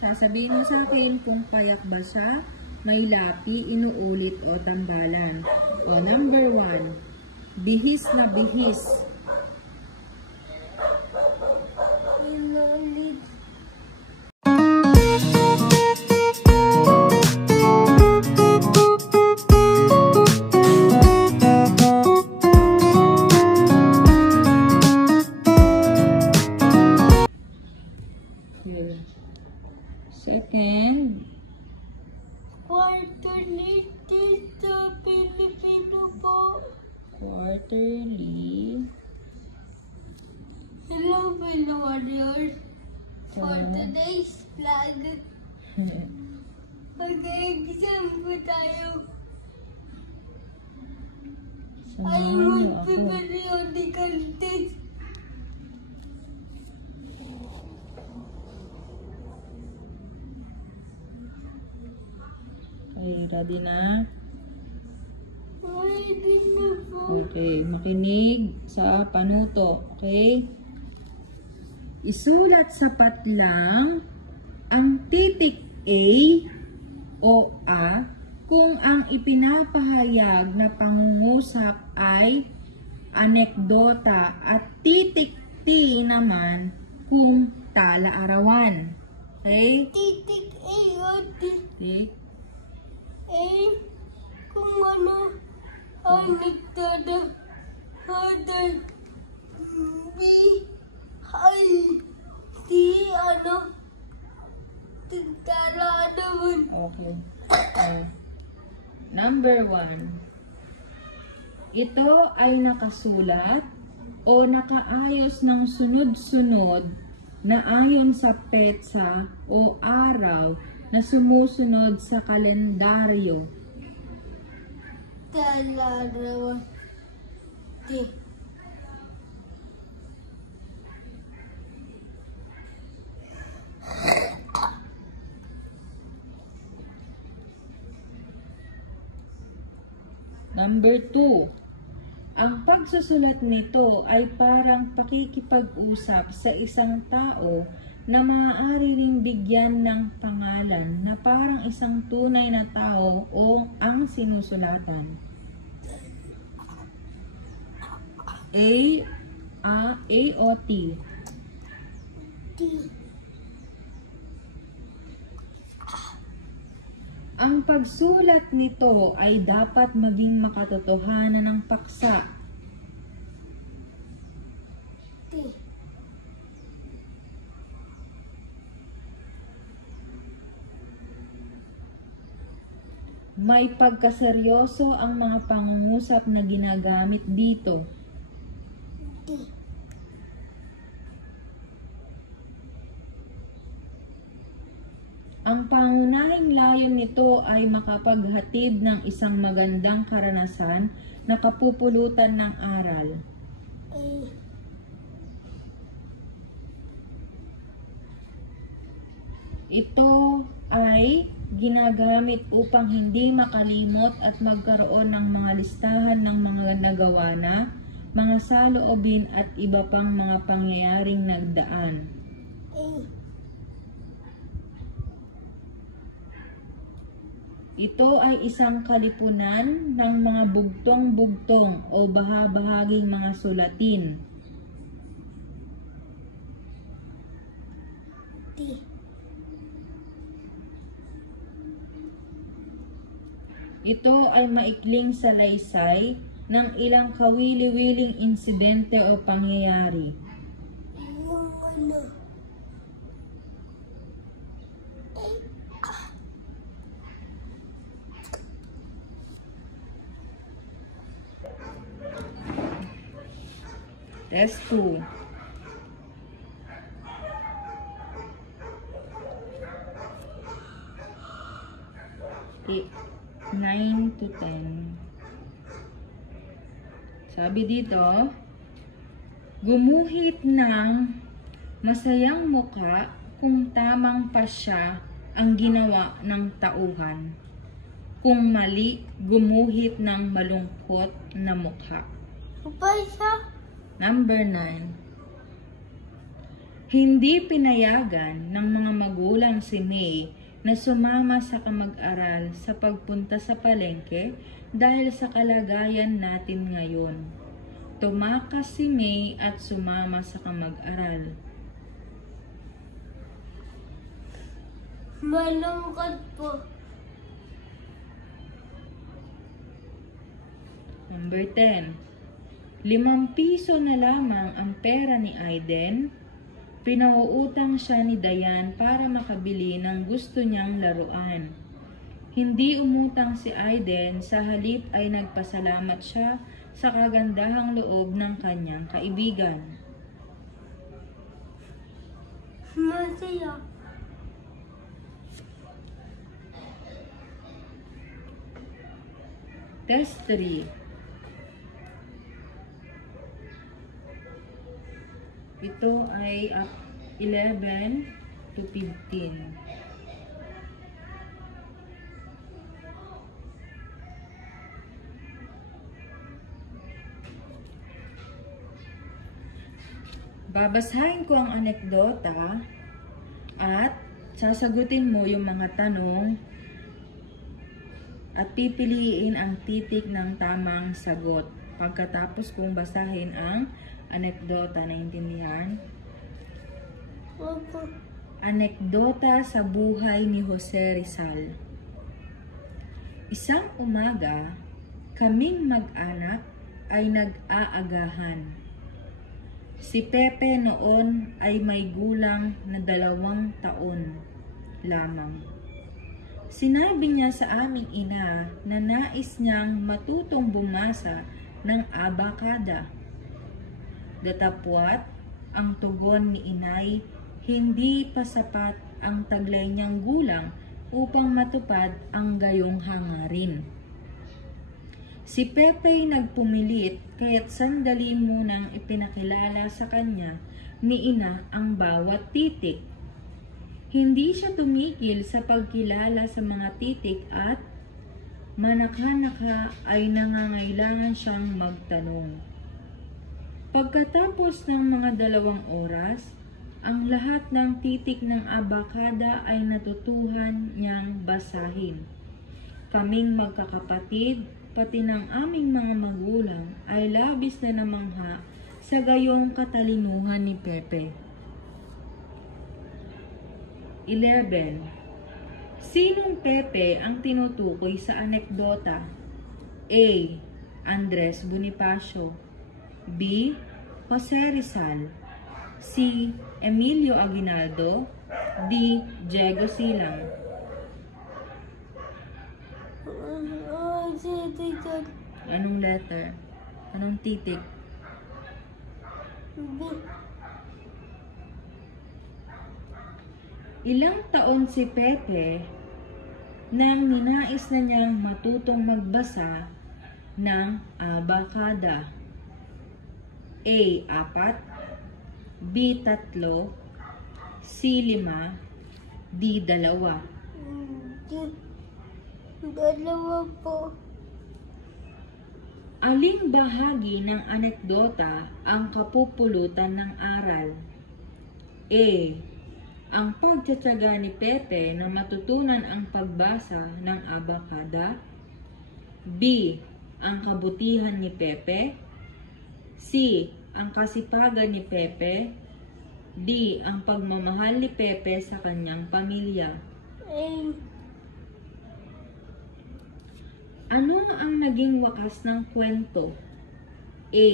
Sasabihin mo sa akin kung payak ba siya, may lapi, inuulit o tanggalan. O number 1, bihis na bihis. Inuulit. Second, Quarterly sa Pilipino po. quarterly. Hello, fellow warriors. For today's vlog, mag-exam po tayo. Ay, Samahan niyo ako. magpe-periodical test. Okay, ready na? Ready na po. Okay, makinig sa panuto. Okay? Isulat sa patlang ang titik A o A kung ang ipinapahayag na pangungusap ay anekdota at titik T naman kung tala-arawan. Okay? Titik A o Okay? A kung ano ang nagtada hadal B ay T ano tintara naman. Okay. Number 1. Ito ay nakasulat o nakaayos ng sunod-sunod na ayon sa petsa o araw na sumusunod sa kalendaryo. Talarawan. T. Number 2. Ang pagsusulat nito ay parang pakikipag-usap sa isang tao na maaari ring bigyan ng pangalan na parang isang tunay na tao o ang sinusulatan. A o T. T. Ang pagsulat nito ay dapat maging makatotohanan ng paksa. T. May pagkaseryoso ang mga pangungusap na ginagamit dito. T. Ang pangunahing layon nito ay makapaghatid ng isang magandang karanasan na kapupulutan ng aral. A. Ito ay ginagamit upang hindi makalimot at magkaroon ng mga listahan ng mga nagawa na, mga saloobin at iba pang mga pangyayaring nagdaan. A. Ito ay isang kalipunan ng mga bugtong-bugtong o bahabahaging mga sulatin. T. Ito ay maikling salaysay ng ilang kawili-wiling insidente o pangyayari. Ano? Test 2. Okay, 9 to 10. Sabi dito, gumuhit ng masayang muka kung tamang pasya ang ginawa ng tauhan. Kung mali, gumuhit ng malungkot na mukha. Apa siya? Number 9. Hindi pinayagan ng mga magulang si May na sumama sa kamag-aral sa pagpunta sa palengke dahil sa kalagayan natin ngayon. Tumakas si May at sumama sa kamag-aral. Malungkot po. Number 10. 5 piso na lamang ang pera ni Aiden. Pinauutang siya ni Dayan para makabili ng gusto niyang laruan. Hindi umutang si Aiden, sa halip ay nagpasalamat siya sa kagandahang loob ng kanyang kaibigan. Masaya. Test 3. Ito ay 11 to 15. Babasahin ko ang anekdota at sasagutin mo yung mga tanong at pipiliin ang titik ng tamang sagot. Pagkatapos kong basahin ang anekdota, naintindihan? Opo. Anekdota sa buhay ni Jose Rizal. Isang umaga, kaming mag-anak ay nag-aagahan. Si Pepe noon ay may gulang na 2 taon lamang. Sinabi niya sa aming ina na nais niyang matutong bumasa ng abakada. Datapwat ang tugon ni inay, hindi pa sapat ang taglay niyang gulang upang matupad ang gayong hangarin. Si Pepe nagpumilit kaya't sandali munang ipinakilala sa kanya ni ina ang bawat titik. Hindi siya tumigil sa pagkilala sa mga titik at manakha-nakha ay nangangailangan siyang magtanong. Pagkatapos ng mga 2 oras, ang lahat ng titik ng abakada ay natutuhan niyang basahin. Kaming magkakapatid, pati ng aming mga magulang ay labis na namangha sa gayong katalinuhan ni Pepe. 11. Sinong Pepe ang tinutukoy sa anekdota? A. Andres Bonifacio, B. Jose Rizal, C. Emilio Aguinaldo, D. Diego Silang. Titik. Anong letter? Anong titik? B. Ilang taon si Pepe nang ninais na niyang matutong magbasa ng abakada? A. 4, B. 3, C. 5, D. 2. Dalawa po. Aling bahagi ng anekdota ang kapupulutan ng aral? A. Ang pagtsatsaga ni Pepe na matutunan ang pagbasa ng abakada. B. Ang kabutihan ni Pepe. C. Ang kasipagan ni Pepe. D. Ang pagmamahal ni Pepe sa kanyang pamilya. A. Ano ang naging wakas ng kwento? A.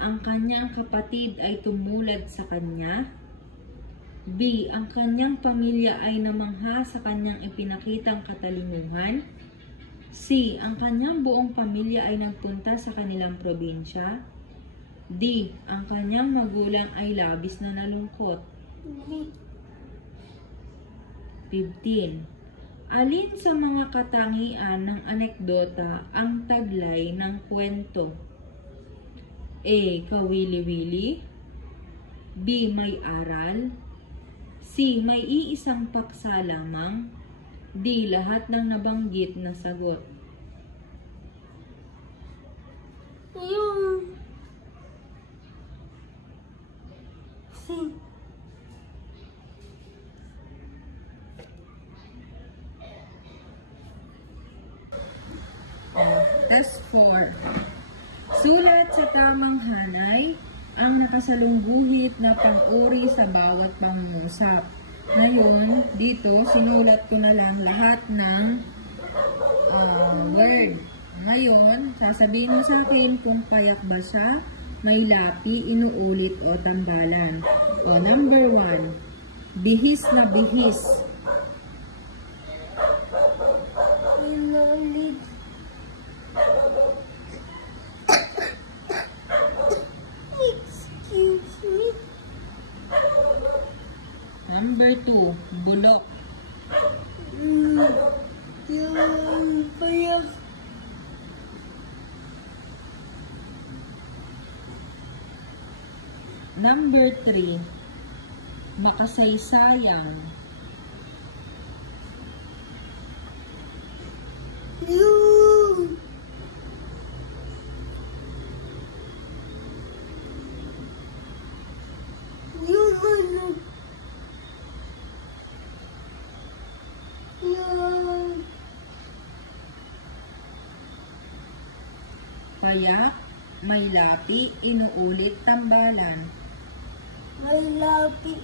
Ang kanyang kapatid ay tumulad sa kanya. B. Ang kanyang pamilya ay namangha sa kanyang ipinakitang katalinuhan. C. Ang kanyang buong pamilya ay nagpunta sa kanilang probinsya. D. Ang kanyang magulang ay labis na nalungkot. B. 15. Alin sa mga katangian ng anekdota ang taglay ng kwento? A. Kawili-wili, B. May aral, C. May iisang paksa lamang, D. Lahat ng nabanggit na sagot. Yung C. Test 4. Sulat sa tamang hanay ang nakasalungguhit na pang-uri sa bawat pangungusap. Ngayon, dito, sinulat ko na lang lahat ng word. Ngayon, sasabihin mo sa akin kung payak ba siya, may lapi, inuulit o tambalan. O, number 1, bihis na bihis. Inulit. Excuse me. Number 2, bulok. Yung payak. Number 3, makasaysayang. Yung ano. Yung Payak, may lapi, inuulit, tambalan. may lapi.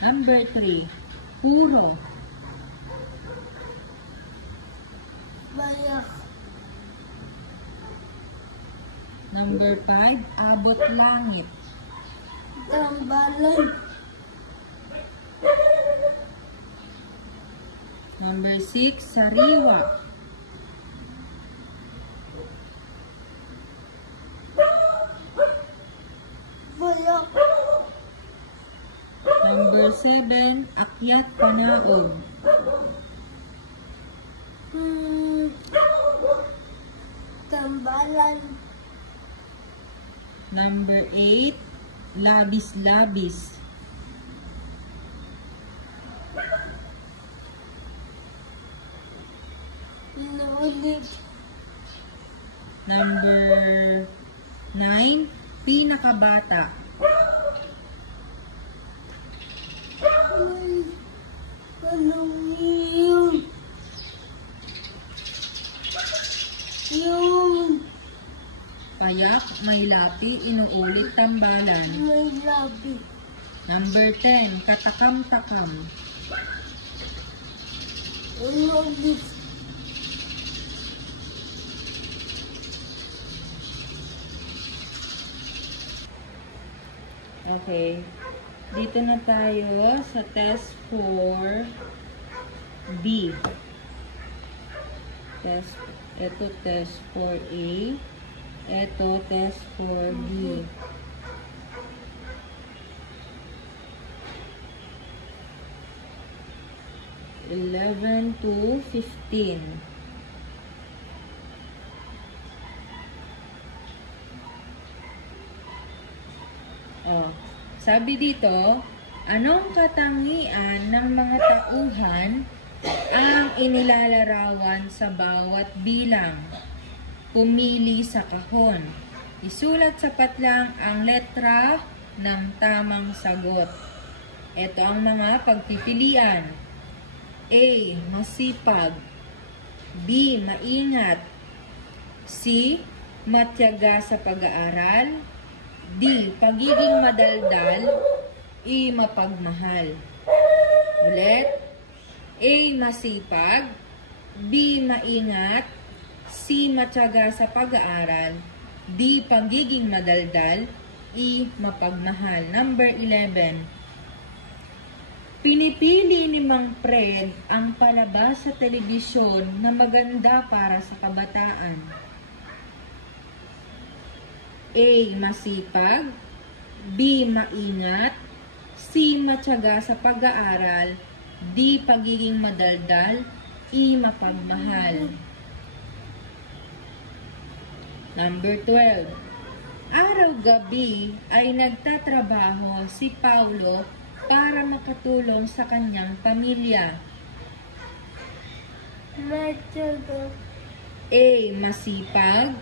Number 3, puro. Payak. Number 5, abot langit. Tambalan. Number 6, sariwa. Payak. Number 7, akyat panaog. Tambalan. Number 8, labis-labis. Inuulit. Number 9, pinakabata. Anong yun? Yung Payak, may lapi, inuulit, tambalan. may labi. Number 10, katakam-takam. Inuulit. Okay. Dito na tayo sa test 4B. Ito test 4A. Ito test 4B. (11 to 15). Oh, sabi dito, anong katangian ng mga tauhan ang inilalarawan sa bawat bilang? Pumili sa kahon. Isulat sapat lang ang letra ng tamang sagot. Ito ang mga pagpipilian. A, masipag. B, maingat. C, matiyaga sa pag-aaral. D, pagiging madaldal. E, mapagmahal. Ulit. A, masipag. B, maingat. C, matiyaga sa pag-aaral. D, pagiging madaldal. E, mapagmahal. Number 11. Pinipili ni Mang Fred ang palabas sa telebisyon na maganda para sa kabataan. A, masipag. B, maingat. C, matiyaga sa pag-aaral. D, pagiging madaldal. E, mapagmahal. Number 12. Araw-gabi ay nagtatrabaho si Paulo para makatulong sa kanyang pamilya. Matiyaga. A, masipag.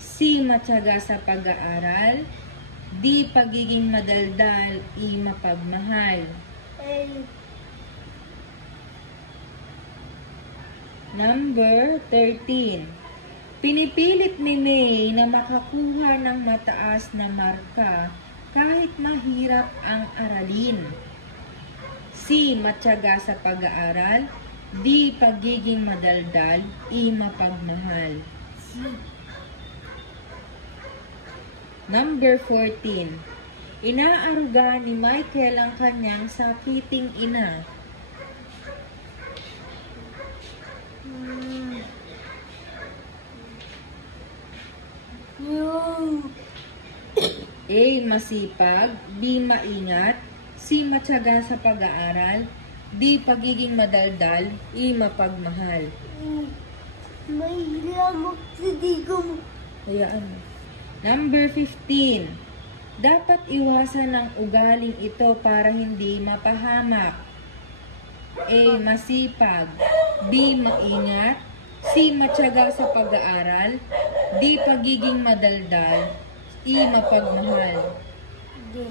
C, matiyaga sa pag-aaral. D, pagiging madaldal. E, mapagmahal. A. Number 13. Pinipilit ni May na makakuha ng mataas na marka kahit mahirap ang aralin. C. Matyaga sa pag-aaral. D. Pagiging madaldal. E. Mapagmahal. Number 14. Inaaruga ni Michael ang kanyang sakiting ina. Yung A. Masipag. B. Maingat. C. Matyaga sa pag-aaral. D. Pagiging madaldal. E. Mapagmahal. may lamok sa digong. Hayaan mo. Number 15. Dapat iwasan ang ugaling ito para hindi mapahamak. A. Masipag. B. Maingat. C. Matyaga sa pag-aaral. D. Pagiging madaldal. E. Mapagmahal. Di.